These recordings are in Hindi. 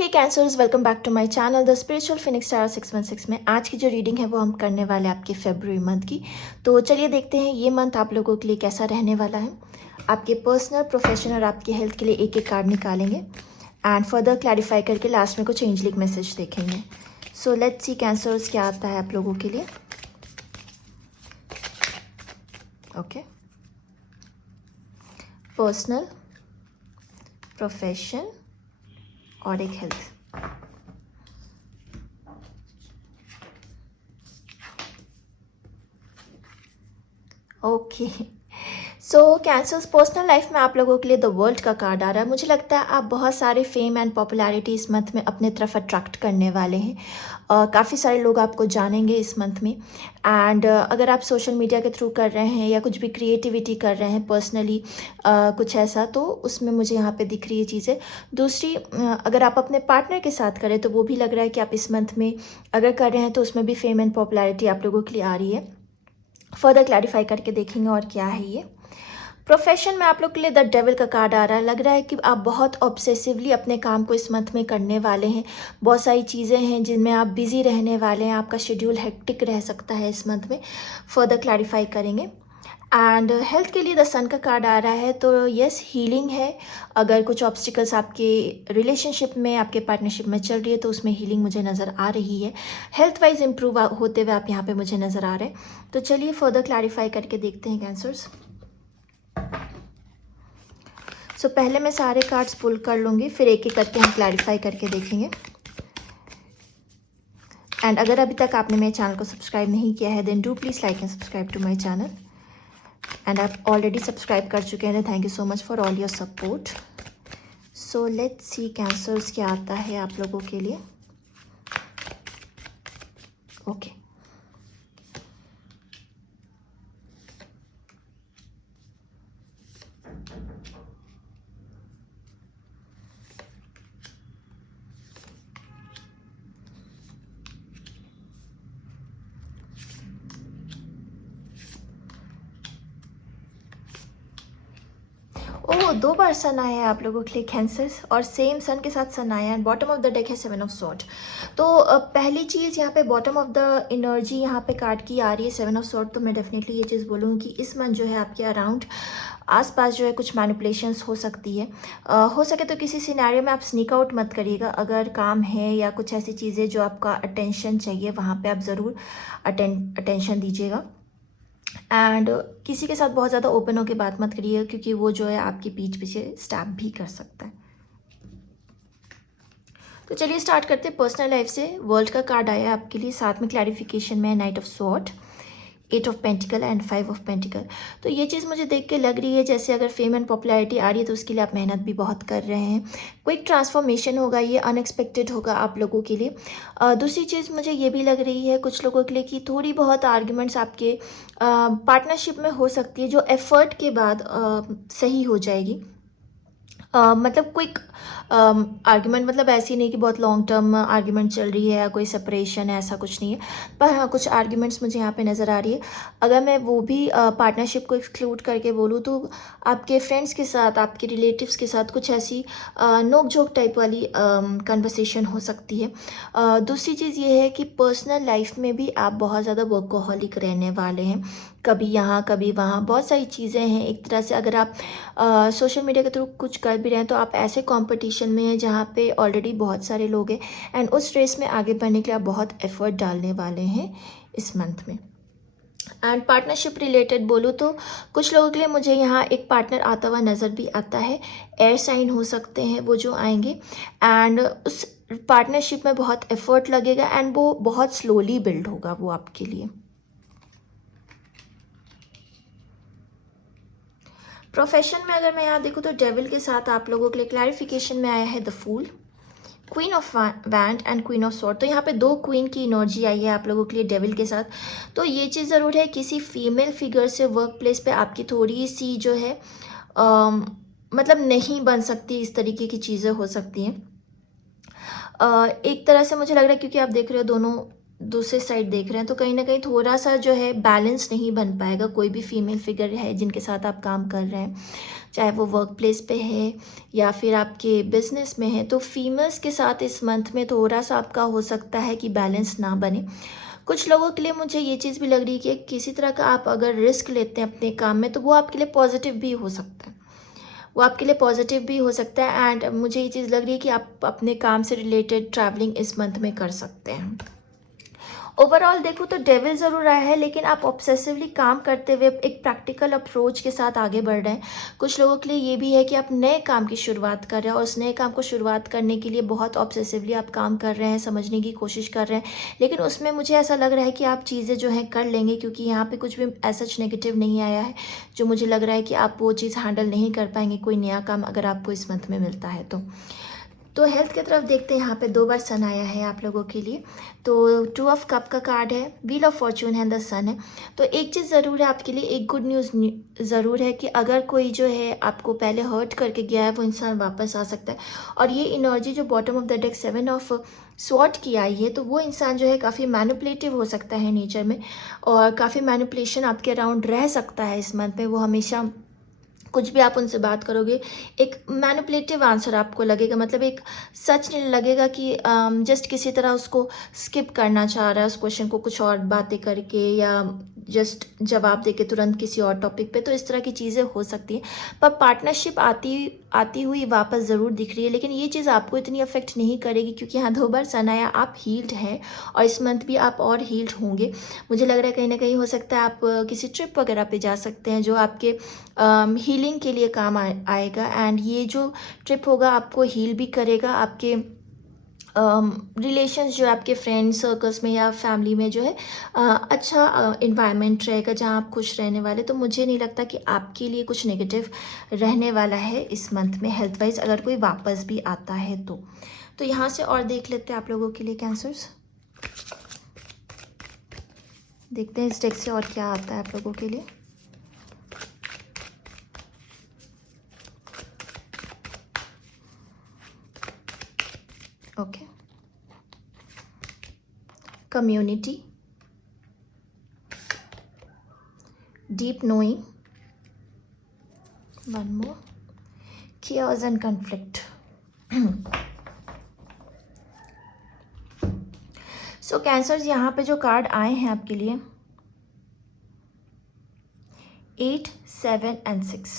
Hey cancers, welcome back to my channel the spiritual phoenix star 616 में आज की जो रीडिंग है वो हम करने वाले हैं आपके फरवरी मंथ की। तो चलिए देखते हैं ये मंथ आप लोगों के लिए कैसा रहने वाला है। आपके पर्सनल, प्रोफेशनल और आपकी हेल्थ के लिए एक एक कार्ड निकालेंगे एंड फर्दर क्लैरिफाई करके लास्ट में कुछ एंजलिक मैसेज देखेंगे। सो लेट्स सी कैंसर्स क्या आता है आप लोगों के लिए। ओके, पर्सनल, प्रोफेशन और एक हेल्थ। ओके, सो कैंसर्स पर्सनल लाइफ में आप लोगों के लिए द वर्ल्ड का कार्ड आ रहा है। मुझे लगता है आप बहुत सारे फेम एंड पॉपुलैरिटी इस मंथ में अपने तरफ अट्रैक्ट करने वाले हैं। काफ़ी सारे लोग आपको जानेंगे इस मंथ में एंड अगर आप सोशल मीडिया के थ्रू कर रहे हैं या कुछ भी क्रिएटिविटी कर रहे हैं पर्सनली कुछ ऐसा, तो उसमें मुझे यहाँ पे दिख रही है चीज़ें। दूसरी, अगर आप अपने पार्टनर के साथ करें तो वो भी लग रहा है कि आप इस मंथ में अगर कर रहे हैं तो उसमें भी फेम एंड पॉपुलैरिटी आप लोगों के लिए आ रही है। फर्दर क्लैरिफाई करके देखेंगे और क्या है ये। प्रोफेशन में आप लोग के लिए द डेविल का कार्ड आ रहा है। लग रहा है कि आप बहुत ऑब्सेसिवली अपने काम को इस मंथ में करने वाले हैं। बहुत सारी चीज़ें हैं जिनमें आप बिजी रहने वाले हैं। आपका शेड्यूल हेक्टिक रह सकता है इस मंथ में। फर्दर क्लैरिफाई करेंगे। एंड हेल्थ के लिए द सन का कार्ड आ रहा है। तो यस, हीलिंग है। अगर कुछ ऑब्स्टिकल्स आपके रिलेशनशिप में, आपके पार्टनरशिप में चल रही है तो उसमें हीलिंग मुझे नज़र आ रही है। हेल्थ वाइज इम्प्रूव होते हुए आप यहाँ पे मुझे नज़र आ रहे हैं। तो चलिए फर्दर क्लैरिफाई करके देखते हैं कैंसर्स। सो पहले मैं सारे कार्ड्स पुल कर लूँगी, फिर एक एक करके हम क्लैरिफाई करके देखेंगे। एंड अगर अभी तक आपने मेरे चैनल को सब्सक्राइब नहीं किया है then do please like and subscribe to my channel. And आप ऑलरेडी सब्सक्राइब कर चुके हैं, thank you so much for all your support. So let's see cancers क्या आता है आप लोगों के लिए। ओके, ओह, 2 बार सन आया है आप लोगों के लिए कैंसर्स, और सेम सन के साथ सन आया है। बॉटम ऑफ द डेक है 7 ऑफ सॉर्ड। तो पहली चीज़ यहाँ पे बॉटम ऑफ द एनर्जी यहाँ पे कार्ड की आ रही है 7 ऑफ सॉर्ड। तो मैं डेफिनेटली ये चीज़ बोलूँगी कि इस मंथ जो है आपके अराउंड आसपास जो है कुछ मैनिपुलेशंस हो सकती है। हो सके तो किसी सिनेरियो में आप स्नीक आउट मत करिएगा। अगर काम है या कुछ ऐसी चीज़ें जो आपका अटेंशन चाहिए वहाँ पे आप ज़रूर अटेंशन दीजिएगा। एंड किसी के साथ बहुत ज़्यादा ओपन होकर बात मत करिए क्योंकि वो जो है आपकी पीठ पीछे स्टैप भी कर सकता है। तो चलिए स्टार्ट करते हैं पर्सनल लाइफ से। वर्ल्ड का कार्ड आया है आपके लिए, साथ में क्लैरिफिकेशन में night of sword, 8 of pentacle and 5 of pentacle. तो ये चीज़ मुझे देख के लग रही है जैसे अगर फेम एंड पॉपुलैरिटी आ रही है तो उसके लिए आप मेहनत भी बहुत कर रहे हैं। क्विक ट्रांसफॉर्मेशन होगा, ये अनएक्सपेक्टेड होगा आप लोगों के लिए। दूसरी चीज़ मुझे ये भी लग रही है कुछ लोगों के लिए कि थोड़ी बहुत आर्ग्यूमेंट्स आपके पार्टनरशिप में हो सकती है जो एफर्ट के बाद सही हो जाएगी। मतलब क्विक आर्ग्यूमेंट, मतलब ऐसी नहीं कि बहुत लॉन्ग टर्म आर्ग्यूमेंट चल रही है या कोई सेपरेशन है, ऐसा कुछ नहीं है। पर हाँ, कुछ आर्ग्यूमेंट्स मुझे यहाँ पे नज़र आ रही है। अगर मैं वो भी पार्टनरशिप को एक्सक्लूड करके बोलूँ तो आपके फ्रेंड्स के साथ, आपके रिलेटिव्स के साथ कुछ ऐसी नोक झोंक टाइप वाली कन्वर्सेशन हो सकती है। दूसरी चीज़ ये है कि पर्सनल लाइफ में भी आप बहुत ज़्यादा वर्कोहॉलिक रहने वाले हैं। कभी यहाँ कभी वहाँ, बहुत सारी चीज़ें हैं। एक तरह से अगर आप सोशल मीडिया के थ्रू कुछ कर भी रहे हैं तो आप ऐसे कंपटीशन में हैं जहाँ पे ऑलरेडी बहुत सारे लोग हैं एंड उस रेस में आगे बढ़ने के लिए आप बहुत एफर्ट डालने वाले हैं इस मंथ में। एंड पार्टनरशिप रिलेटेड बोलूँ तो कुछ लोगों के लिए मुझे यहाँ एक पार्टनर आता हुआ नज़र भी आता है। एयर साइन हो सकते हैं वो जो आएंगे एंड उस पार्टनरशिप में बहुत एफर्ट लगेगा एंड वो बहुत स्लोली बिल्ड होगा वो आपके लिए। प्रोफेशन में अगर मैं यहाँ देखूँ तो डेविल के साथ आप लोगों के लिए क्लैरिफिकेशन में आया है the fool, queen of wand and queen of sword. तो यहाँ पे 2 क्वीन की एनर्जी आई है आप लोगों के लिए डेविल के साथ। तो ये चीज़ ज़रूर है किसी फीमेल फिगर से वर्क प्लेस पे आपकी थोड़ी सी जो है मतलब नहीं बन सकती, इस तरीके की चीज़ें हो सकती हैं। एक तरह से मुझे लग रहा है क्योंकि आप देख रहे हो दोनों दूसरे साइड देख रहे हैं तो कहीं ना कहीं थोड़ा सा जो है बैलेंस नहीं बन पाएगा। कोई भी फीमेल फिगर है जिनके साथ आप काम कर रहे हैं चाहे वो वर्क प्लेस पे है या फिर आपके बिजनेस में है। तो फीमेल्स के साथ इस मंथ में थोड़ा सा आपका हो सकता है कि बैलेंस ना बने। कुछ लोगों के लिए मुझे ये चीज़ भी लग रही है कि किसी तरह का आप अगर रिस्क लेते हैं अपने काम में तो वो आपके लिए पॉजिटिव भी हो सकता है, वो आपके लिए पॉजिटिव भी हो सकता है। एंड मुझे ये चीज़ लग रही है कि आप अपने काम से रिलेटेड ट्रैवलिंग इस मंथ में कर सकते हैं। ओवरऑल देखो तो डेविल ज़रूर आया है, लेकिन आप ऑब्सेसिवली काम करते हुए एक प्रैक्टिकल अप्रोच के साथ आगे बढ़ रहे हैं। कुछ लोगों के लिए ये भी है कि आप नए काम की शुरुआत कर रहे हैं और उस नए काम को शुरुआत करने के लिए बहुत ऑब्सेसिवली आप काम कर रहे हैं, समझने की कोशिश कर रहे हैं, लेकिन उसमें मुझे ऐसा लग रहा है कि आप चीज़ें जो हैं कर लेंगे, क्योंकि यहाँ पे कुछ भी ऐसा नेगेटिव नहीं आया है जो मुझे लग रहा है कि आप वो चीज़ हैंडल नहीं कर पाएंगे, कोई नया काम अगर आपको इस मंथ में मिलता है तो हेल्थ की तरफ देखते हैं। यहाँ पे 2 बार सन आया है आप लोगों के लिए। तो 2 ऑफ कप का कार्ड है, व्हील ऑफ फॉर्चून है, द सन है। तो एक चीज़ ज़रूर है आपके लिए, एक गुड न्यूज़ ज़रूर है कि अगर कोई जो है आपको पहले हर्ट करके गया है वो इंसान वापस आ सकता है। और ये एनर्जी जो bottom of the deck 7 of sword की आई है, तो वो इंसान जो है काफ़ी मैनिपुलेटिव हो सकता है नेचर में, और काफ़ी मैनिपुलेशन आपके अराउंड रह सकता है इस मंथ में। वो हमेशा कुछ भी आप उनसे बात करोगे एक मैनिपुलेटिव आंसर आपको लगेगा, मतलब एक सच नहीं लगेगा कि जस्ट किसी तरह उसको स्किप करना चाह रहा है उस क्वेश्चन को कुछ और बातें करके, या जस्ट जवाब देके तुरंत किसी और टॉपिक पे। तो इस तरह की चीज़ें हो सकती हैं, पर पार्टनरशिप आती हुई वापस ज़रूर दिख रही है, लेकिन ये चीज़ आपको इतनी अफेक्ट नहीं करेगी क्योंकि यहाँ 2 बार सन आया, आप हील्ड हैं और इस मंथ भी आप और हील्ड होंगे। मुझे लग रहा है कहीं ना कहीं हो सकता है आप किसी ट्रिप वगैरह पे जा सकते हैं जो आपके हीलिंग के लिए काम आएगा। एंड ये जो ट्रिप होगा आपको हील भी करेगा, आपके रिलेशंस जो आपके फ्रेंड सर्कल्स में या फैमिली में जो है अच्छा इन्वायरमेंट रहेगा जहाँ आप खुश रहने वाले। तो मुझे नहीं लगता कि आपके लिए कुछ नेगेटिव रहने वाला है इस मंथ में हेल्थ वाइज, अगर कोई वापस भी आता है तो यहाँ से और देख लेते हैं आप लोगों के लिए कैंसर्स। देखते हैं इस डेक से और क्या आता है आप लोगों के लिए। Okay, community, deep knowing, one more, chaos and conflict. So cancers यहाँ पे जो कार्ड आए हैं आपके लिए 8, 7 and 6,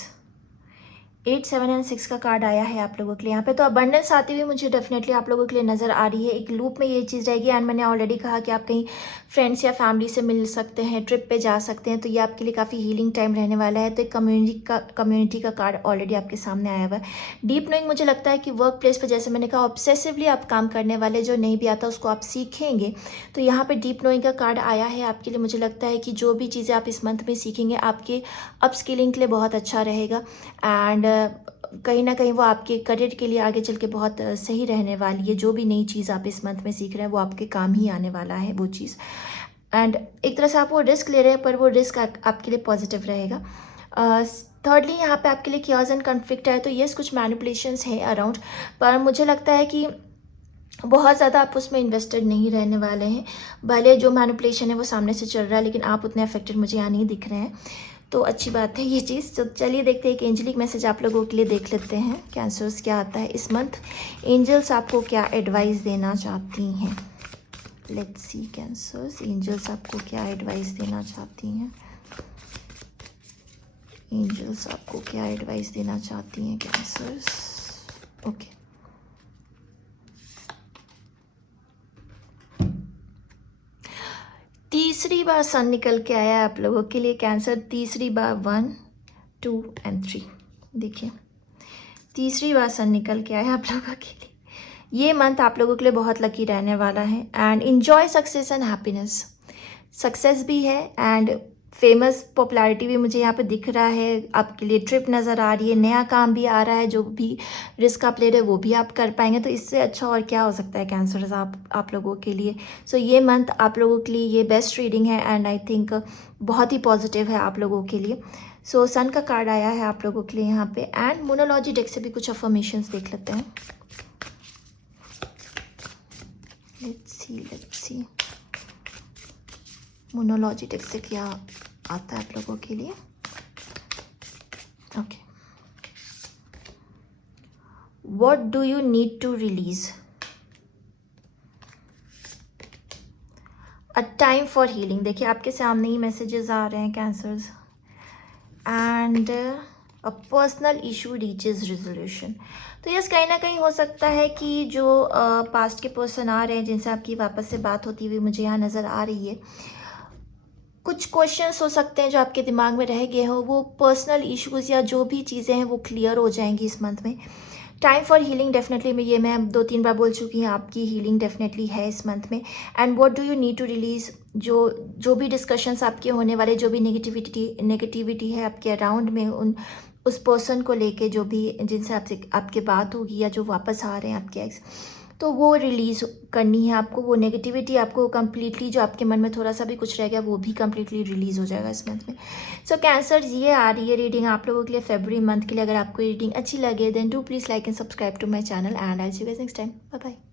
8, 7 and 6 का कार्ड आया है आप लोगों के लिए। यहाँ पे तो अबंडेंस आती हुई मुझे डेफिनेटली आप लोगों के लिए नज़र आ रही है। एक लूप में ये चीज़ रहेगी। एंड मैंने ऑलरेडी कहा कि आप कहीं फ्रेंड्स या फैमिली से मिल सकते हैं, ट्रिप पे जा सकते हैं, तो ये आपके लिए काफ़ी हीलिंग टाइम रहने वाला है। तो एक कम्युनिटी का कार्ड ऑलरेडी आपके सामने आया हुआ है। डीप नोइंग मुझे लगता है कि वर्क प्लेस पर जैसे मैंने कहा ऑब्सेसिवली आप काम करने वाले, जो नहीं भी आता उसको आप सीखेंगे। तो यहाँ पर डीप नोइंग का कार्ड आया है आपके लिए। मुझे लगता है कि जो भी चीज़ें आप इस मंथ में सीखेंगे आपके अपस्किलिंग के लिए बहुत अच्छा रहेगा। एंड कहीं ना कहीं वो आपके करियर के लिए आगे चल के बहुत सही रहने वाली है। जो भी नई चीज़ आप इस मंथ में सीख रहे हैं वो आपके काम ही आने वाला है वो चीज़। एंड एक तरह से आप वो रिस्क ले रहे हैं, पर वो रिस्क आपके लिए पॉजिटिव रहेगा। थर्डली यहाँ पे आपके लिए कियाज एंड कन्फ्लिक्ट है। तो येस कुछ मैनिपुलेशंस हैं अराउंड, पर मुझे लगता है कि बहुत ज़्यादा आप उसमें इन्वेस्टेड नहीं रहने वाले हैं। भले जो मैनिपुलेशन है वो सामने से चल रहा है, लेकिन आप उतने अफेक्टेड मुझे यहाँ नहीं दिख रहे हैं, तो अच्छी बात है ये चीज़। तो चलिए देखते हैं एक एंजलिक मैसेज आप लोगों के लिए देख लेते हैं। कैंसर्स क्या आता है इस मंथ, एंजल्स आपको क्या एडवाइस देना चाहती हैं। लेट्स सी कैंसर्स, एंजल्स आपको क्या एडवाइस देना चाहती हैं। एंजल्स आपको क्या एडवाइस देना चाहती हैं कैंसर्स। ओके, तीसरी बार सन निकल के आया है आप लोगों के लिए कैंसर, तीसरी बार 1, 2 and 3। देखिए तीसरी बार सन निकल के आया आप लोगों के लिए। ये मंथ आप लोगों के लिए बहुत लकी रहने वाला है। And enjoy success and happiness, success भी है एंड फेमस पॉपुलैरिटी भी मुझे यहाँ पे दिख रहा है। आपके लिए ट्रिप नज़र आ रही है, नया काम भी आ रहा है, जो भी रिस्क आप ले रहे हैं वो भी आप कर पाएंगे। तो इससे अच्छा और क्या हो सकता है कैंसर्स आप लोगों के लिए। सो ये मंथ आप लोगों के लिए ये बेस्ट रीडिंग है एंड आई थिंक बहुत ही पॉजिटिव है आप लोगों के लिए। सो सन का कार्ड आया है आप लोगों के लिए यहाँ पे। एंड मोनोलॉजी डेक से भी कुछ अफर्मेशंस देख लेते हैं। लेट्स सी मोनोलॉजी डेक से क्या आता है आप लोगों के लिए। Okay, what do you need to release, a time for healing. देखिए आपके सामने ही मैसेजेस आ रहे हैं cancers, and a personal issue reaches resolution. तो यस, कहीं ना कहीं हो सकता है कि जो पास्ट के पर्सन आ रहे हैं जिनसे आपकी वापस से बात होती हुई मुझे यहाँ नज़र आ रही है, कुछ क्वेश्चंस हो सकते हैं जो आपके दिमाग में रह गए हो, वो पर्सनल इश्यूज़ या जो भी चीज़ें हैं वो क्लियर हो जाएंगी इस मंथ में। टाइम फॉर हीलिंग डेफिनेटली, मैं 2-3 बार बोल चुकी हूँ, आपकी हीलिंग डेफिनेटली है इस मंथ में। And what do you need to release, जो भी डिस्कशंस आपके होने वाले, जो भी नेगेटिविटी है आपके अराउंड में, उस पर्सन को लेके, जो भी जिनसे आपके बात होगी या जो वापस आ रहे हैं आपके एक्स, तो वो रिलीज़ करनी है आपको। वो नेगेटिविटी आपको कम्प्लीटली, जो आपके मन में थोड़ा सा भी कुछ रह गया, वो भी कम्प्लीटली रिलीज़ हो जाएगा इस मंथ में। सो कैंसर, ये आ रही है रीडिंग आप लोगों के लिए फरवरी मंथ के लिए। अगर आपको रीडिंग अच्छी लगे then do please like and subscribe to my channel, and I see you guys next time. Bye bye.